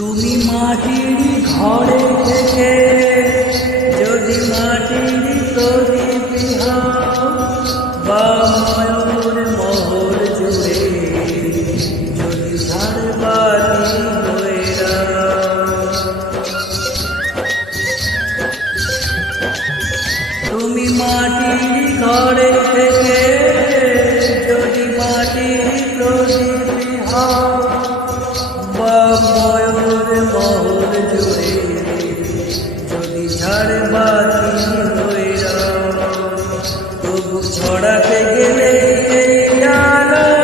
তুমি মাটির ঘরে থেকে যদি মাটির তৈরি হও বা ময়ূর মহল জুড়ে যদি ঝাড়বাতি হয়ে তুমি মাটির ঘরে থেকে যদি মাটির তৈরি হও বা ময়ূর মহল জুড়ে যদি ঝাড়বাতি হয়ে তবু ছড়াতে গেলে এই আলো